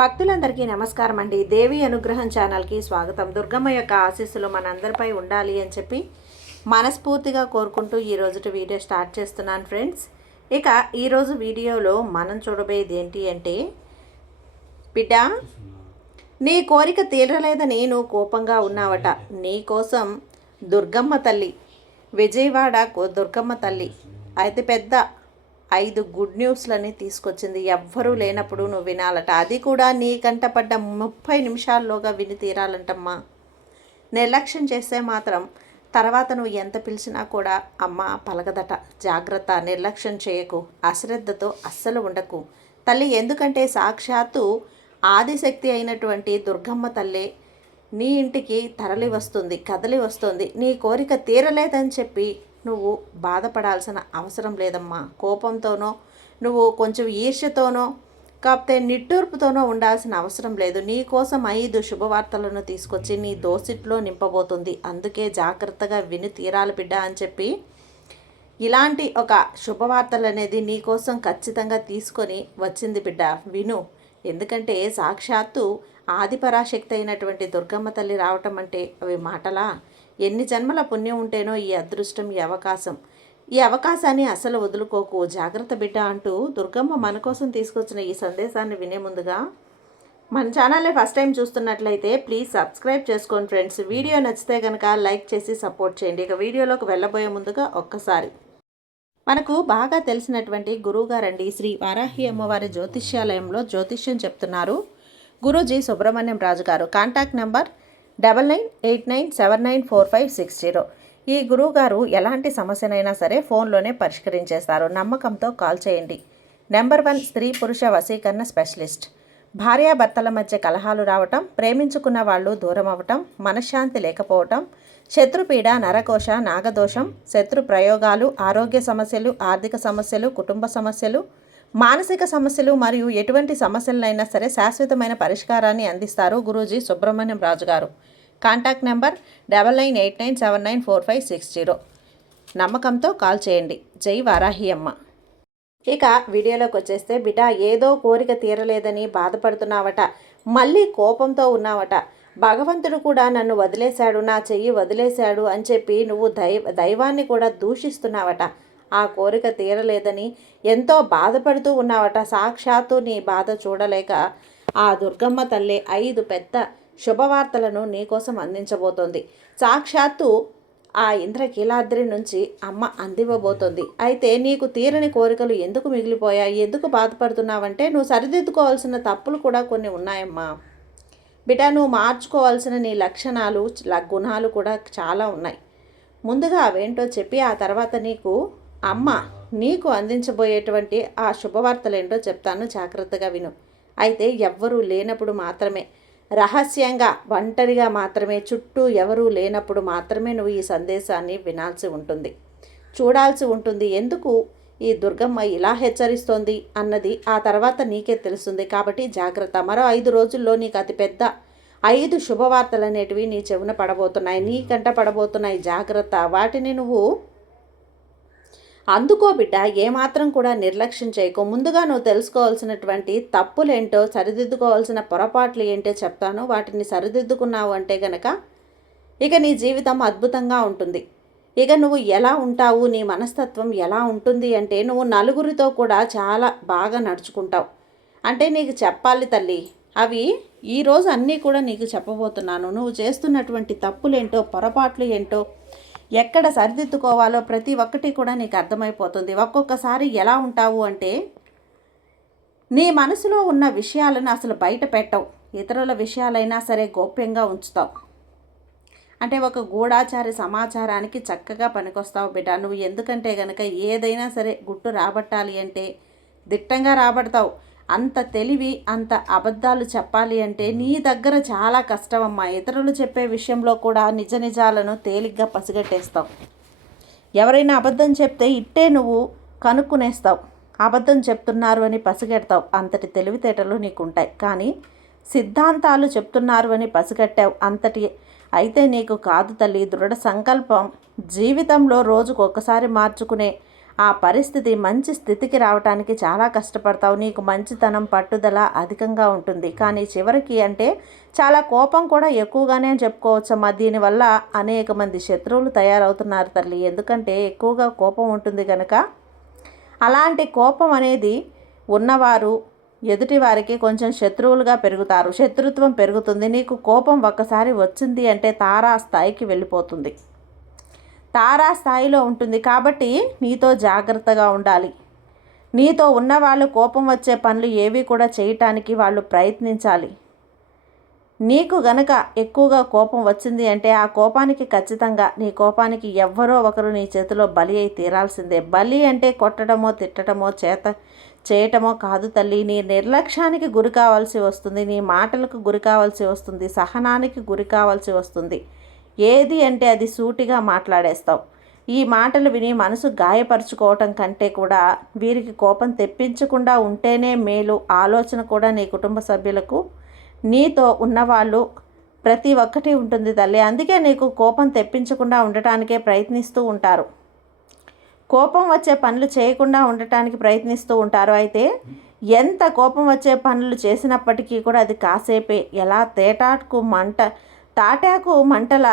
భక్తులందరికీ నమస్కారం అండి. దేవి అనుగ్రహం ఛానల్కి స్వాగతం. దుర్గమ్మ యొక్క ఆశీస్సులు మనందరిపై ఉండాలి అని చెప్పి మనస్ఫూర్తిగా కోరుకుంటూ ఈరోజు వీడియో స్టార్ట్ చేస్తున్నాను ఫ్రెండ్స్. ఇక ఈరోజు వీడియోలో మనం చూడబోయేది ఏంటి అంటే, బిడ్డ నీ కోరిక తీరలేదని నువ్వు కోపంగా ఉన్నావట. నీ కోసం దుర్గమ్మ తల్లి, విజయవాడ దుర్గమ్మ తల్లి అయితే పెద్ద 5 గుడ్ న్యూస్లని తీసుకొచ్చింది. ఎవ్వరూ లేనప్పుడు నువ్వు వినాలట. అది కూడా నీ కంటపడ్డ 30 నిమిషాల్లోగా విని తీరాలంటమ్మా. నిర్లక్ష్యం చేస్తే మాత్రం తర్వాత నువ్వు ఎంత పిలిచినా కూడా అమ్మ పలకదట. జాగ్రత్త, నిర్లక్ష్యం చేయకు, అశ్రద్ధతో అస్సలు ఉండకు తల్లి. ఎందుకంటే సాక్షాత్తు ఆదిశక్తి అయినటువంటి దుర్గమ్మ తల్లే నీ ఇంటికి తరలి వస్తుంది, కదలి వస్తుంది. నీ కోరిక తీరలేదని చెప్పి నువ్వు బాధపడాల్సిన అవసరం లేదమ్మా. కోపంతోనో నువ్వు కొంచెం ఈర్ష్యతోనో కాకపోతే నిట్టూర్పుతోనో ఉండాల్సిన అవసరం లేదు. నీ కోసం 5 శుభవార్తలను తీసుకొచ్చి నీ దోసిట్లో నింపబోతుంది. అందుకే జాగ్రత్తగా విని తీరాలి బిడ్డ అని చెప్పి ఇలాంటి ఒక శుభవార్తలు అనేది నీ కోసం ఖచ్చితంగా తీసుకొని వచ్చింది బిడ్డ. విను. ఎందుకంటే సాక్షాత్తు ఆదిపరాశక్తి అయినటువంటి దుర్గమ్మ తల్లి రావటం అంటే అవి మాటలా? ఎన్ని జన్మల పుణ్యం ఉంటేనో ఈ అదృష్టం, ఈ అవకాశాన్ని అసలు వదులుకోకు. జాగ్రత్త బిడ్డ అంటూ దుర్గమ్మ మన కోసం తీసుకొచ్చిన ఈ సందేశాన్ని వినే ముందుగా మన ఛానల్ని ఫస్ట్ టైం చూస్తున్నట్లయితే ప్లీజ్ సబ్స్క్రైబ్ చేసుకోండి ఫ్రెండ్స్. వీడియో నచ్చితే కనుక లైక్ చేసి సపోర్ట్ చేయండి. ఇక వీడియోలోకి వెళ్ళబోయే ముందుగా ఒక్కసారి మనకు బాగా తెలిసినటువంటి గురువుగారండి శ్రీ వారాహి అమ్మవారి జ్యోతిష్యాలయంలో జ్యోతిష్యం చెప్తున్నారు గురూజీ సుబ్రహ్మణ్యం రాజు గారు. Contact number 9989794560. ఈ గురువుగారు ఎలాంటి సమస్యనైనా సరే ఫోన్లోనే పరిష్కరించేస్తారు. నమ్మకంతో కాల్ చేయండి. నెంబర్ 1 స్త్రీ పురుష వశీకరణ స్పెషలిస్ట్. భార్యాభర్తల మధ్య కలహాలు రావటం, ప్రేమించుకున్న వాళ్ళు దూరం అవ్వటం, మనశ్శాంతి లేకపోవటం, శత్రుపీడ, నరకోశ, నాగదోషం, శత్రు ప్రయోగాలు, ఆరోగ్య సమస్యలు, ఆర్థిక సమస్యలు, కుటుంబ సమస్యలు, మానసిక సమస్యలు మరియు ఎటువంటి సమస్యలనైనా సరే శాశ్వతమైన పరిష్కారాన్ని అందిస్తారు గురూజీ సుబ్రహ్మణ్యం రాజు గారు. Contact number 9989794560. నమ్మకంతో కాల్ చేయండి. జై వారాహి అమ్మ. ఇక వీడియోలోకి వచ్చేస్తే, బిడ్డ ఏదో కోరిక తీరలేదని బాధపడుతున్నావట, మళ్ళీ కోపంతో ఉన్నావట. భగవంతుడు కూడా నన్ను వదిలేశాడు, నా చెయ్యి వదిలేశాడు అని చెప్పి నువ్వు దైవాన్ని కూడా దూషిస్తున్నావట. ఆ కోరిక తీరలేదని ఎంతో బాధపడుతూ ఉన్నావట. సాక్షాత్తు నీ బాధ చూడలేక ఆ దుర్గమ్మ తల్లి 5 పెద్ద శుభవార్తలను నీకోసం అందించబోతోంది. సాక్షాత్తు ఆ ఇంద్రకీలాద్రి నుంచి అమ్మ అందివ్వబోతోంది. అయితే నీకు తీరని కోరికలు ఎందుకు మిగిలిపోయాయి, ఎందుకు బాధపడుతున్నావంటే నువ్వు సరిదిద్దుకోవాల్సిన తప్పులు కూడా కొన్ని ఉన్నాయమ్మా. బిడ్డ నువ్వు మార్చుకోవాల్సిన నీ లక్షణాలు, గుణాలు కూడా చాలా ఉన్నాయి. ముందుగా అవేంటో చెప్పి ఆ తర్వాత అమ్మ నీకు అందించబోయేటువంటి ఆ శుభవార్తలు ఏంటో చెప్తాను, జాగ్రత్తగా విను. అయితే ఎవ్వరూ లేనప్పుడు మాత్రమే, రహస్యంగా ఒంటరిగా మాత్రమే, చుట్టూ ఎవరూ లేనప్పుడు మాత్రమే నువ్వు ఈ సందేశాన్ని వినాల్సి ఉంటుంది, చూడాల్సి ఉంటుంది. ఎందుకు ఈ దుర్గమ్మ ఇలా హెచ్చరిస్తోంది అన్నది ఆ తర్వాత నీకే తెలుస్తుంది. కాబట్టి జాగ్రత్త. మరో 5 రోజుల్లో నీకు అతిపెద్ద 5 శుభవార్తలు అనేటివి నీ చెవున పడబోతున్నాయి, నీ కంట పడబోతున్నాయి. జాగ్రత్త. వాటిని నువ్వు అందుకో బిడ్డ. ఏమాత్రం కూడా నిర్లక్ష్యం చేయకు. ముందుగా నువ్వు తెలుసుకోవాల్సినటువంటి తప్పులేంటో, సరిదిద్దుకోవాల్సిన పొరపాట్లు ఏంటో చెప్తాను. వాటిని సరిదిద్దుకున్నావు అంటే గనక ఇక నీ జీవితం అద్భుతంగా ఉంటుంది. ఇక నువ్వు ఎలా ఉంటావు, నీ మనస్తత్వం ఎలా ఉంటుంది అంటే నువ్వు నలుగురితో కూడా చాలా బాగా నడుచుకుంటావు. అంటే నీకు చెప్పాలి తల్లి, అవి ఈరోజు అన్నీ కూడా నీకు చెప్పబోతున్నాను. నువ్వు చేస్తున్నటువంటి తప్పులేంటో, పొరపాట్లు ఏంటో, ఎక్కడ సరిదిద్దుకోవాలో ప్రతి ఒక్కటి కూడా నీకు అర్థమైపోతుంది. ఒక్కొక్కసారి ఎలా ఉంటావు అంటే నీ మనసులో ఉన్న విషయాలను అసలు బయట పెట్టవు. ఇతరుల విషయాలైనా సరే గోప్యంగా ఉంచుతావు. అంటే ఒక గూఢాచారి సమాచారానికి చక్కగా పనికొస్తావు బిడ్డ నువ్వు. ఎందుకంటే గనక ఏదైనా సరే గుట్టు రాబట్టాలి అంటే దిట్టంగా రాబడతావు. అంత తెలివి, అంత అబద్ధాలు చెప్పాలి అంటే నీ దగ్గర చాలా కష్టమమ్మా. ఇతరులు చెప్పే విషయంలో కూడా నిజ నిజాలను తేలిగ్గా పసిగట్టేస్తావు. ఎవరైనా అబద్ధం చెప్తే ఇట్టే నువ్వు కనుక్కునేస్తావు. అబద్ధం చెప్తున్నారు అని పసిగడతావు. అంతటి తెలివితేటలు నీకుంటాయి. కానీ సిద్ధాంతాలు చెప్తున్నారు అని పసిగట్టావు అంతటి అయితే నీకు కాదు తల్లి. దృఢ సంకల్పం, జీవితంలో రోజుకు ఒక్కసారి మార్చుకునే ఆ పరిస్థితి మంచి స్థితికి రావడానికి చాలా కష్టపడతావు. నీకు మంచితనం పట్టుదల అధికంగా ఉంటుంది. కానీ చివరికి అంటే చాలా కోపం కూడా ఎక్కువగానే చెప్పుకోవచ్చమ్మా. దీనివల్ల అనేక మంది శత్రువులు తయారవుతున్నారు తల్లి. ఎందుకంటే ఎక్కువగా కోపం ఉంటుంది కనుక. అలాంటి కోపం అనేది ఉన్నవారు ఎదుటి వారికి కొంచెం శత్రువులుగా పెరుగుతారు. శత్రుత్వం పెరుగుతుంది. నీకు కోపం ఒక్కసారి వచ్చింది అంటే తారా స్థాయికి వెళ్ళిపోతుంది. తారా స్థాయిలో ఉంటుంది. కాబట్టి నీతో జాగ్రత్తగా ఉండాలి. నీతో ఉన్నవాళ్ళు కోపం వచ్చే పనులు ఏవి కూడా చేయటానికి వాళ్ళు ప్రయత్నించాలి. నీకు గనక ఎక్కువగా కోపం వచ్చింది అంటే ఆ కోపానికి ఖచ్చితంగా నీ కోపానికి ఎవ్వరో ఒకరు నీ చేతిలో బలి అయి తీరాల్సిందే. బలి అంటే కొట్టడమో తిట్టడమో చేయటమో కాదు తల్లి. నీ నిర్లక్ష్యానికి గురి కావాల్సి వస్తుంది. నీ మాటలకు గురి కావాల్సి వస్తుంది. సహనానికి గురి కావాల్సి వస్తుంది. ఏది అంటే అది సూటిగా మాట్లాడేస్తావు. ఈ మాటలు విని మనసు గాయపరుచుకోవటం కంటే కూడా వీరికి కోపం తెప్పించకుండా ఉంటేనే మేలు ఆలోచన కూడా నీ కుటుంబ సభ్యులకు నీతో ఉన్నవాళ్ళు ప్రతి ఒక్కటి ఉంటుంది తల్లి. అందుకే నీకు కోపం తెప్పించకుండా ఉండటానికే ప్రయత్నిస్తూ ఉంటారు. కోపం వచ్చే పనులు చేయకుండా ఉండటానికి ప్రయత్నిస్తూ ఉంటారు. అయితే ఎంత కోపం వచ్చే పనులు చేసినప్పటికీ కూడా అది కాసేపే. ఎలా తాటాకు మంటల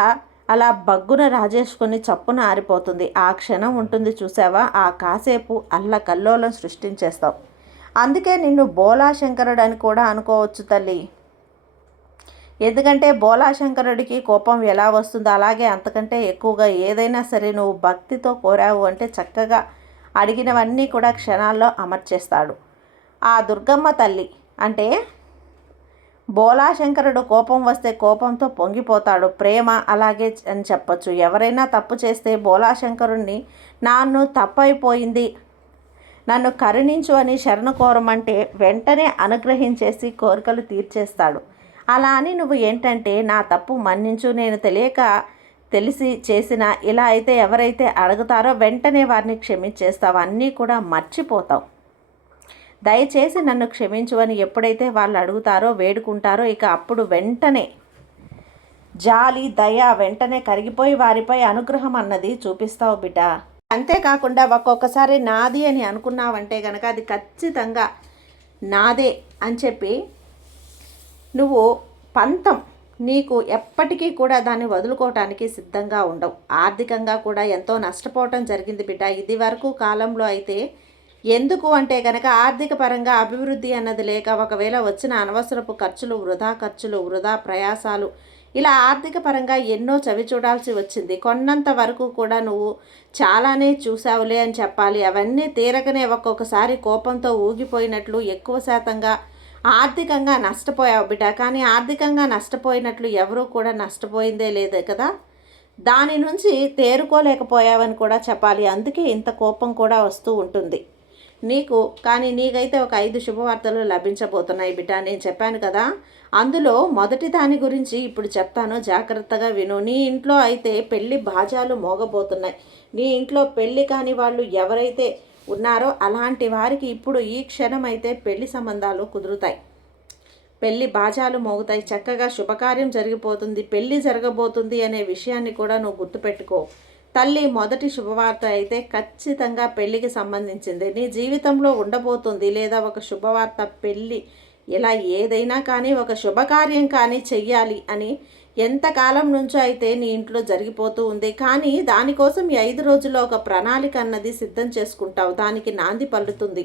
అలా బగ్గున రాజేసుకొని చప్పున ఆరిపోతుంది. ఆ క్షణం ఉంటుంది చూసావా, ఆ కాసేపు అల్లకల్లోలం సృష్టించేస్తావు. అందుకే నిన్ను బోలాశంకరుడు అని కూడా అనుకోవచ్చు తల్లి. ఎందుకంటే బోలాశంకరుడికి కోపం ఎలా వస్తుందో అలాగే అంతకంటే ఎక్కువగా ఏదైనా సరే నువ్వు భక్తితో కోరావు అంటే చక్కగా అడిగినవన్నీ కూడా క్షణాల్లో అమర్చేస్తాడు. ఆ దుర్గమ్మ తల్లి అంటే బోలాశంకరుడు కోపం వస్తే కోపంతో పొంగిపోతాడు. ప్రేమ అలాగే అని చెప్పచ్చు. ఎవరైనా తప్పు చేస్తే బోలాశంకరుణ్ణి నన్ను తప్పైపోయింది, నన్ను కరుణించు అని శరణు కోరమంటే వెంటనే అనుగ్రహించేసి కోరికలు తీర్చేస్తాడు. అలా అని నువ్వు ఏంటంటే నా తప్పు మన్నించు, నేను తెలిసి చేసిన ఇలా అయితే ఎవరైతే అడుగుతారో వెంటనే వారిని క్షమించేస్తావు. అన్నీ కూడా మర్చిపోతావు. దయచేసి నన్ను క్షమించు అని ఎప్పుడైతే వాళ్ళు అడుగుతారో వేడుకుంటారో ఇక అప్పుడు వెంటనే జాలి దయ వెంటనే కరిగిపోయి వారిపై అనుగ్రహం అన్నది చూపిస్తావు బిడ్డ. అంతేకాకుండా ఒక్కొక్కసారి నాది అని అనుకున్నావంటే కనుక అది ఖచ్చితంగా నాదే అని చెప్పి నువ్వు పంతం నీకు ఎప్పటికీ కూడా దాన్ని వదులుకోవటానికి సిద్ధంగా ఉండవు. ఆర్థికంగా కూడా ఎంతో నష్టపోవటం జరిగింది బిడ్డ. ఇది వరకు కాలంలో అయితే ఎందుకు అంటే కనుక ఆర్థిక పరంగా అభివృద్ధి అన్నది లేక ఒకవేళ వచ్చిన అనవసరపు ఖర్చులు, వృధా ప్రయాసాలు ఇలా ఆర్థిక పరంగా ఎన్నో చవి చూడాల్సి వచ్చింది. కొన్నంత వరకు కూడా నువ్వు చాలానే చూసావులే అని చెప్పాలి. అవన్నీ తీరకనే ఒక్కొక్కసారి కోపంతో ఊగిపోయినట్లు ఎక్కువ శాతంగా ఆర్థికంగా నష్టపోయావు బిడ్డ. కానీ ఆర్థికంగా నష్టపోయినట్లు ఎవరూ కూడా నష్టపోయిందే లేదు కదా. దాని నుంచి తేరుకోలేకపోయావని కూడా చెప్పాలి. అందుకే ఇంత కోపం కూడా వస్తూ ఉంటుంది నీకు. కానీ నీకైతే ఒక 5 శుభవార్తలు లభించబోతున్నాయి బిడ్డ. నేను చెప్పాను కదా, అందులో మొదటి దాని గురించి ఇప్పుడు చెప్తాను, జాగ్రత్తగా విను. నీ ఇంట్లో అయితే పెళ్లి బాజాలు మోగబోతున్నాయి. నీ ఇంట్లో పెళ్లి కాని వాళ్ళు ఎవరైతే ఉన్నారో అలాంటి వారికి ఇప్పుడు ఈ క్షణం అయితే పెళ్లి సంబంధాలు కుదురుతాయి. పెళ్లి బాజాలు మోగుతాయి. చక్కగా శుభకార్యం జరిగిపోతుంది. పెళ్లి జరగబోతుంది అనే విషయాన్ని కూడా నువ్వు గుర్తుపెట్టుకో తల్లి. మొదటి శుభవార్త అయితే ఖచ్చితంగా పెళ్లికి సంబంధించింది. నీ జీవితంలో ఉండబోతుంది. లేదా ఒక శుభవార్త, పెళ్ళి ఇలా ఏదైనా కానీ ఒక శుభకార్యం కానీ చెయ్యాలి అని ఎంతకాలం నుంచో అయితే నీ ఇంట్లో జరిగిపోతూ ఉంది. కానీ దానికోసం ఈ 5 రోజుల్లో ఒక ప్రణాళిక అన్నది సిద్ధం చేసుకుంటావు. దానికి నాంది పలుకుతుంది.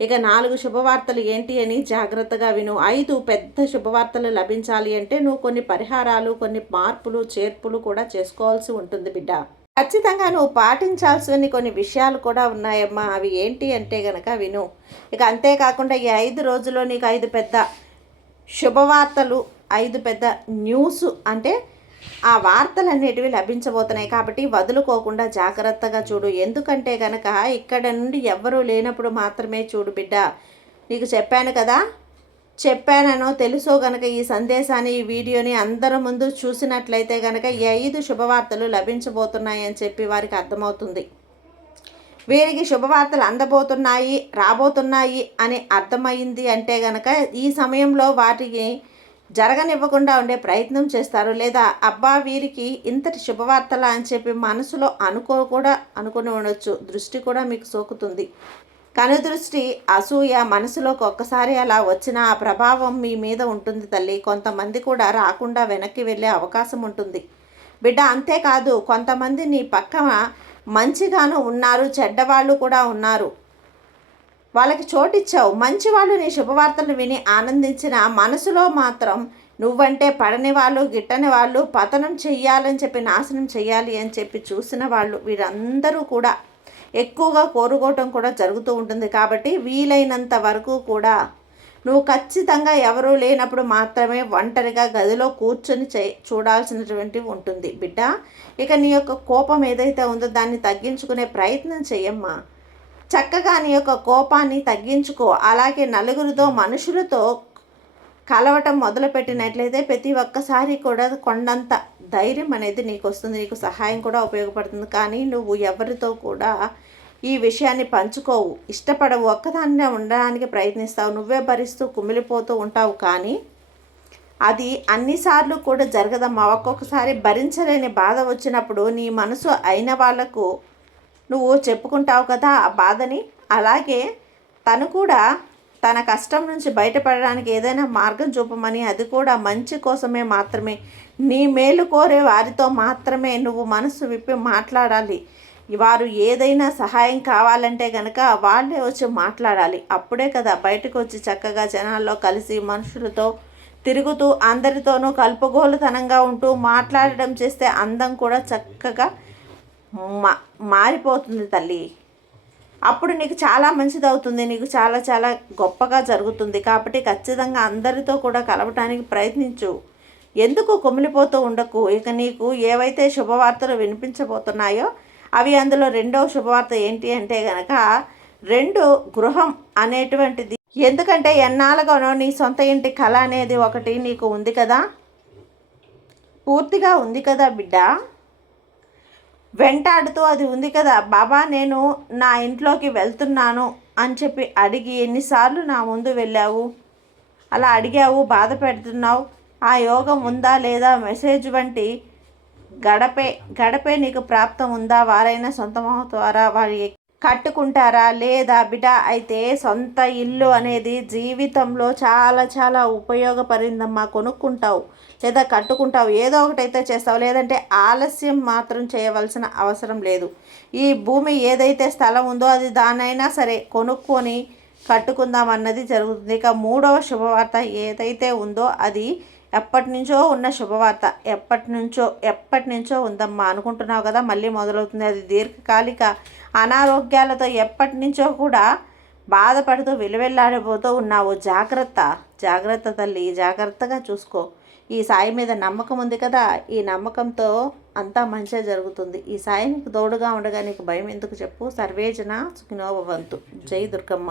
ఇక 4 శుభవార్తలు ఏంటి అని జాగ్రత్తగా విను. 5 పెద్ద శుభవార్తలు లభించాలి అంటే నువ్వు కొన్ని పరిహారాలు, కొన్ని మార్పులు, చేర్పులు కూడా చేసుకోవాల్సి ఉంటుంది బిడ్డ. ఖచ్చితంగా నువ్వు పాటించాల్సిన కొన్ని విషయాలు కూడా ఉన్నాయమ్మా. అవి ఏంటి అంటే గనక విను. ఇక అంతేకాకుండా ఈ 5 రోజుల్లో నీకు 5 పెద్ద శుభవార్తలు, 5 పెద్ద న్యూస్ అంటే ఆ వార్తలు అనేటివి లభించబోతున్నాయి. కాబట్టి వదులుకోకుండా జాగ్రత్తగా చూడు. ఎందుకంటే కనుక ఇక్కడ నుండి ఎవ్వరూ లేనప్పుడు మాత్రమే చూడు బిడ్డ. నీకు చెప్పానో తెలుసో గనక ఈ సందేశాన్ని, ఈ వీడియోని అందరి ముందు చూసినట్లయితే గనక ఈ 5 శుభవార్తలు లభించబోతున్నాయని చెప్పి వారికి అర్థమవుతుంది. వీరికి శుభవార్తలు రాబోతున్నాయి అని అర్థమైంది అంటే గనక ఈ సమయంలో వాటికి జరగనివ్వకుండా ఉండే ప్రయత్నం చేస్తారు. లేదా అబ్బా వీరికి ఇంతటి శుభవార్తలా అని చెప్పి మనసులో అనుకుని ఉండొచ్చు. దృష్టి కూడా మీకు సోకుతుంది. కనుదృష్టి, అసూయ మనసులోకి ఒక్కసారి అలా వచ్చిన ఆ ప్రభావం మీ మీద ఉంటుంది తల్లి. కొంతమంది కూడా రాకుండా వెనక్కి వెళ్ళే అవకాశం ఉంటుంది బిడ్డ. అంతేకాదు కొంతమంది నీ పక్కన మంచిగాను ఉన్నారు, చెడ్డవాళ్ళు కూడా ఉన్నారు. వాళ్ళకి చోటిచ్చావు. మంచివాళ్ళు నీ శుభవార్తలు విని ఆనందించిన మనసులో మాత్రం నువ్వంటే పడని వాళ్ళు, గిట్టని వాళ్ళు, పతనం చెయ్యాలని చెప్పి, నాశనం చెయ్యాలి అని చెప్పి చూసిన వాళ్ళు, వీరందరూ కూడా ఎక్కువగా కోరుకోవటం కూడా జరుగుతూ ఉంటుంది. కాబట్టి వీలైనంత వరకు కూడా నువ్వు ఖచ్చితంగా ఎవరూ లేనప్పుడు మాత్రమే ఒంటరిగా గదిలో కూర్చొని చూడాల్సినటువంటి ఉంటుంది బిడ్డ. ఇక నీ యొక్క కోపం ఏదైతే ఉందో దాన్ని తగ్గించుకునే ప్రయత్నం చెయ్యమ్మా. చక్కగా నీ యొక్క కోపాన్ని తగ్గించుకో. అలాగే నలుగురితో, మనుషులతో కలవటం మొదలుపెట్టినట్లయితే ప్రతి ఒక్కసారి కూడా కొండంత ధైర్యం అనేది నీకు వస్తుంది. నీకు సహాయం కూడా ఉపయోగపడుతుంది. కానీ నువ్వు ఎవరితో కూడా ఈ విషయాన్ని పంచుకోవు, ఇష్టపడవు, ఒక్కదాన్నే ఉండడానికి ప్రయత్నిస్తావు. నువ్వే భరిస్తూ కుమిలిపోతూ ఉంటావు. కానీ అది అన్నిసార్లు కూడా జరగదమ్మా. ఒక్కొక్కసారి భరించలేని బాధ వచ్చినప్పుడు నీ మనసు అయిన వాళ్లకు నువ్వు చెప్పుకుంటావు కదా ఆ బాధని. అలాగే తను కూడా తన కష్టం నుంచి బయటపడడానికి ఏదైనా మార్గం చూపమని, అది కూడా మంచి కోసమే మాత్రమే, నీ మేలు కోరే వారితో మాత్రమే నువ్వు మనసు విప్పి మాట్లాడాలి. వారు ఏదైనా సహాయం కావాలంటే కనుక వాళ్ళే వచ్చి మాట్లాడాలి. అప్పుడే కదా బయటకు వచ్చి చక్కగా జనాల్లో కలిసి మనుషులతో తిరుగుతూ అందరితోనూ కలుపుగోలుతనంగా ఉంటూ మాట్లాడడం చేస్తే అందం కూడా చక్కగా మారిపోతుంది తల్లి. అప్పుడు నీకు చాలా మంచిది అవుతుంది. నీకు చాలా చాలా గొప్పగా జరుగుతుంది. కాబట్టి ఖచ్చితంగా అందరితో కూడా కలవటానికి ప్రయత్నించు. ఎందుకు కుమిలిపోతూ ఉండకు. ఇక నీకు ఏవైతే శుభవార్తలు వినిపించబోతున్నాయో అవి అందులో రెండవ శుభవార్త ఏంటి అంటే కనుక 2 గృహం అనేటువంటిది. ఎందుకంటే ఎన్నాళ్ళగానో నీ సొంత ఇంటి కళ అనేది ఒకటి నీకు ఉంది కదా, పూర్తిగా ఉంది కదా బిడ్డ. వెంటాడుతూ అది ఉంది కదా. బాబా నేను నా ఇంట్లోకి వెళ్తున్నాను అని చెప్పి అడిగి ఎన్నిసార్లు నా ముందు వెళ్ళావు, అలా అడిగావు, బాధ పెడుతున్నావు. ఆ యోగం ఉందా లేదా, మెసేజ్ వంటి గడపే నీకు ప్రాప్తం ఉందా, వారైనా సొంత ద్వారా వారి కట్టుకుంటారా లేదా బిడ్డ. అయితే సొంత ఇల్లు అనేది జీవితంలో చాలా చాలా ఉపయోగపడిందమ్మా. కొనుక్కుంటావు లేదా కట్టుకుంటావు, ఏదో ఒకటైతే చేస్తావు. లేదంటే ఆలస్యం మాత్రం చేయవలసిన అవసరం లేదు. ఈ భూమి ఏదైతే స్థలం ఉందో అది దానైనా సరే కొనుక్కొని కట్టుకుందాం అన్నది జరుగుతుంది. ఇక 3వ శుభవార్త ఏదైతే ఉందో అది ఎప్పటి నుంచో ఉన్న శుభవార్త. ఎప్పటి నుంచో ఉందమ్మా అనుకుంటున్నావు కదా, మళ్ళీ మొదలవుతుంది. అది దీర్ఘకాలిక అనారోగ్యాలతో ఎప్పటి నుంచో కూడా బాధపడుతూ విలువెల్లాడిపోతూ ఉన్నావు. జాగ్రత్త తల్లి, జాగ్రత్తగా చూసుకో. ఈ సాయి మీద నమ్మకం ఉంది కదా, ఈ నమ్మకంతో అంతా మంచిగా జరుగుతుంది. ఈ సాయి నీకు తోడుగా ఉండగా నీకు భయం ఎందుకు చెప్పు. సర్వేజన సుఖినో భవంతు. జై దుర్గమ్మ.